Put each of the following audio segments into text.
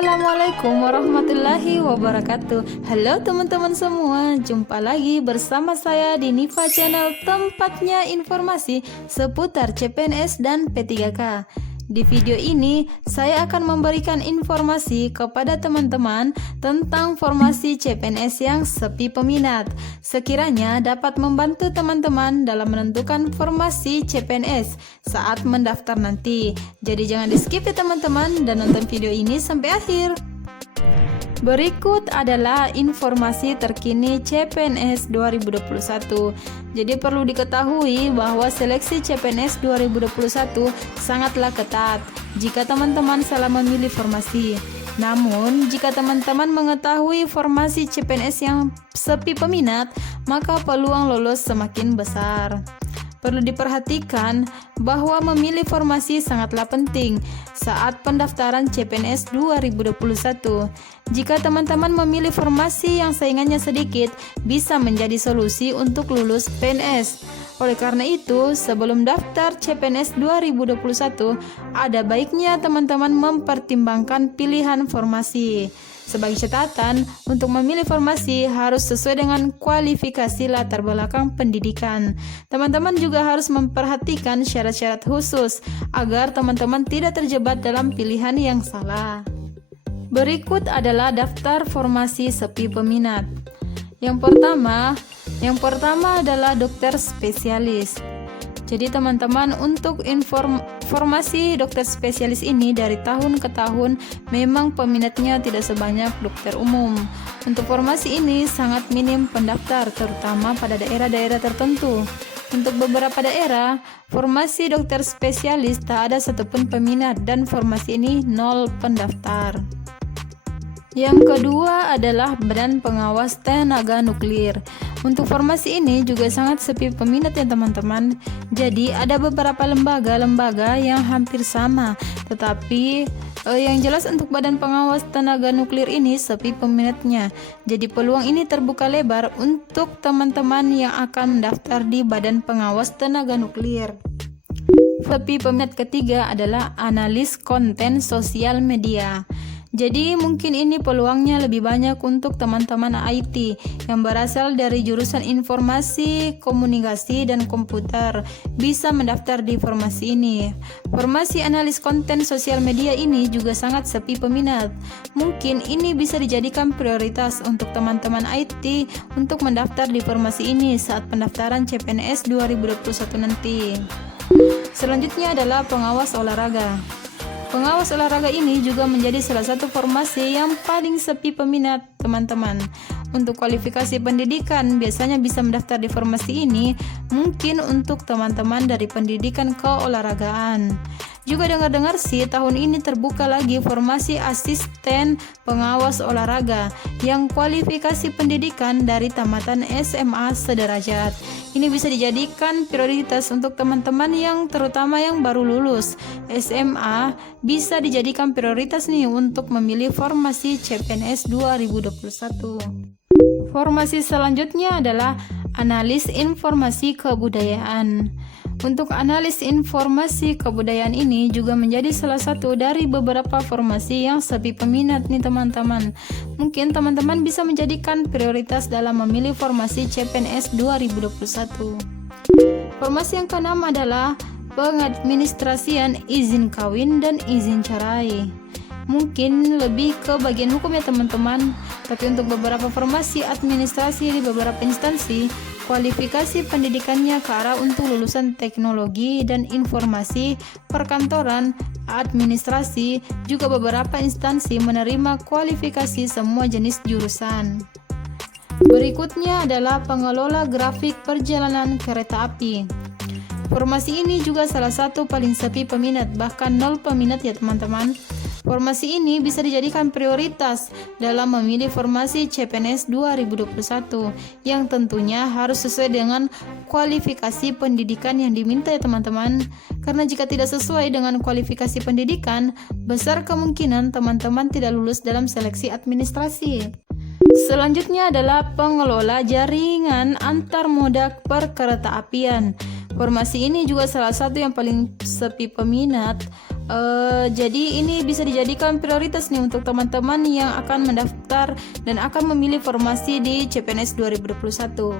Assalamualaikum warahmatullahi wabarakatuh. Halo teman-teman semua, jumpa lagi bersama saya di Nifa Channel, tempatnya informasi seputar CPNS dan P3K. Di video ini, saya akan memberikan informasi kepada teman-teman tentang formasi CPNS yang sepi peminat. Sekiranya dapat membantu teman-teman dalam menentukan formasi CPNS saat mendaftar nanti. Jadi jangan di-skip ya teman-teman, dan nonton video ini sampai akhir. Berikut adalah informasi terkini CPNS 2021. Jadi perlu diketahui bahwa seleksi CPNS 2021 sangatlah ketat jika teman-teman salah memilih formasi. Namun, jika teman-teman mengetahui formasi CPNS yang sepi peminat, maka peluang lolos semakin besar. Perlu diperhatikan bahwa memilih formasi sangatlah penting saat pendaftaran CPNS 2021. Jika teman-teman memilih formasi yang saingannya sedikit, bisa menjadi solusi untuk lulus PNS. Oleh karena itu, sebelum daftar CPNS 2021, ada baiknya teman-teman mempertimbangkan pilihan formasi. Sebagai catatan, untuk memilih formasi harus sesuai dengan kualifikasi latar belakang pendidikan. Teman-teman juga harus memperhatikan syarat-syarat khusus agar teman-teman tidak terjebak dalam pilihan yang salah. Berikut adalah daftar formasi sepi peminat. Yang pertama adalah dokter spesialis. Jadi teman-teman, untuk informasi dokter spesialis ini dari tahun ke tahun memang peminatnya tidak sebanyak dokter umum. Untuk formasi ini sangat minim pendaftar, terutama pada daerah-daerah tertentu. Untuk beberapa daerah, formasi dokter spesialis tak ada satupun peminat dan formasi ini 0 pendaftar. Yang kedua adalah Badan Pengawas Tenaga Nuklir. Untuk formasi ini juga sangat sepi peminat ya teman-teman. Jadi ada beberapa lembaga-lembaga yang hampir sama, tetapi yang jelas untuk Badan Pengawas Tenaga Nuklir ini sepi peminatnya. Jadi peluang ini terbuka lebar untuk teman-teman yang akan mendaftar di Badan Pengawas Tenaga Nuklir. Sepi peminat ketiga adalah analis konten sosial media. Jadi mungkin ini peluangnya lebih banyak untuk teman-teman IT yang berasal dari jurusan informasi, komunikasi, dan komputer, bisa mendaftar di formasi ini. Formasi analis konten sosial media ini juga sangat sepi peminat. Mungkin ini bisa dijadikan prioritas untuk teman-teman IT untuk mendaftar di formasi ini saat pendaftaran CPNS 2021 nanti. Selanjutnya adalah pengawas olahraga. Pengawas olahraga ini juga menjadi salah satu formasi yang paling sepi peminat teman-teman. Untuk kualifikasi pendidikan biasanya bisa mendaftar di formasi ini mungkin untuk teman-teman dari pendidikan keolahragaan. Juga dengar-dengar sih tahun ini terbuka lagi formasi asisten pengawas olahraga yang kualifikasi pendidikan dari tamatan SMA sederajat. Ini bisa dijadikan prioritas untuk teman-teman yang terutama yang baru lulus SMA, bisa dijadikan prioritas nih untuk memilih formasi CPNS 2021. Formasi selanjutnya adalah analis informasi kebudayaan. Untuk analis informasi kebudayaan ini juga menjadi salah satu dari beberapa formasi yang sepi peminat nih teman-teman. Mungkin teman-teman bisa menjadikan prioritas dalam memilih formasi CPNS 2021. Formasi yang keenam adalah pengadministrasian izin kawin dan izin cerai. Mungkin lebih ke bagian hukum ya teman-teman, tapi untuk beberapa formasi administrasi di beberapa instansi, kualifikasi pendidikannya ke arah untuk lulusan teknologi dan informasi, perkantoran, administrasi, juga beberapa instansi menerima kualifikasi semua jenis jurusan. Berikutnya adalah pengelola grafik perjalanan kereta api. Formasi ini juga salah satu paling sepi peminat, bahkan 0 peminat ya teman-teman. Formasi ini bisa dijadikan prioritas dalam memilih formasi CPNS 2021 yang tentunya harus sesuai dengan kualifikasi pendidikan yang diminta ya teman-teman. Karena jika tidak sesuai dengan kualifikasi pendidikan, besar kemungkinan teman-teman tidak lulus dalam seleksi administrasi. Selanjutnya adalah pengelola jaringan antar moda perkeretaapian. Formasi ini juga salah satu yang paling sepi peminat. Jadi ini bisa dijadikan prioritas nih untuk teman-teman yang akan mendaftar dan akan memilih formasi di CPNS 2021.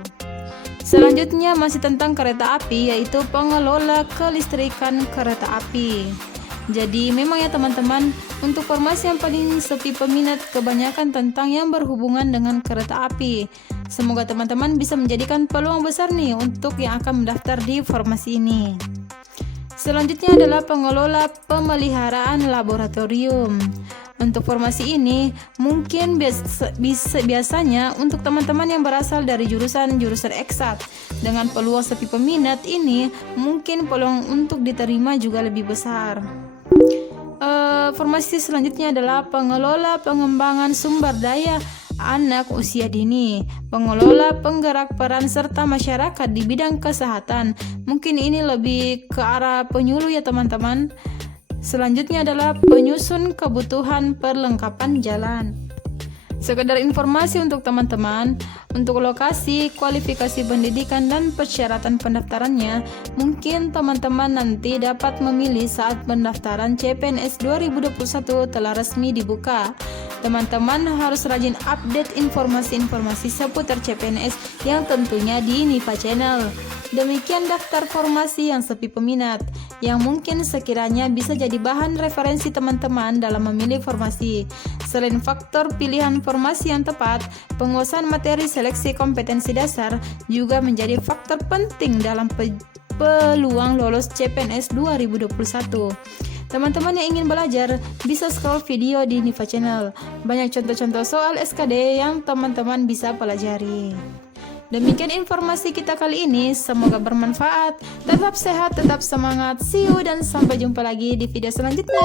Selanjutnya masih tentang kereta api, yaitu pengelola kelistrikan kereta api. Jadi memang ya teman-teman, untuk formasi yang paling sepi peminat kebanyakan tentang yang berhubungan dengan kereta api. Semoga teman-teman bisa menjadikan peluang besar nih untuk yang akan mendaftar di formasi ini. Selanjutnya adalah pengelola pemeliharaan laboratorium. Untuk formasi ini mungkin biasanya untuk teman-teman yang berasal dari jurusan eksat. Dengan peluang sepi peminat ini, mungkin peluang untuk diterima juga lebih besar. Formasi selanjutnya adalah pengelola pengembangan sumber daya anak usia dini, pengelola penggerak peran serta masyarakat di bidang kesehatan. Mungkin ini lebih ke arah penyuluh ya teman-teman. Selanjutnya adalah penyusun kebutuhan perlengkapan jalan. Sekedar informasi untuk teman-teman, untuk lokasi, kualifikasi pendidikan, dan persyaratan pendaftarannya, mungkin teman-teman nanti dapat memilih saat pendaftaran CPNS 2021 telah resmi dibuka. Teman-teman harus rajin update informasi-informasi seputar CPNS yang tentunya di Nifa Channel. Demikian daftar formasi yang sepi peminat, yang mungkin sekiranya bisa jadi bahan referensi teman-teman dalam memilih formasi. Selain faktor pilihan formasi yang tepat, penguasaan materi seleksi kompetensi dasar juga menjadi faktor penting dalam peluang lolos CPNS 2021. Teman-teman yang ingin belajar bisa scroll video di Nifa Channel. Banyak contoh-contoh soal SKD yang teman-teman bisa pelajari. Demikian informasi kita kali ini, semoga bermanfaat. Tetap sehat, tetap semangat. See you dan sampai jumpa lagi di video selanjutnya.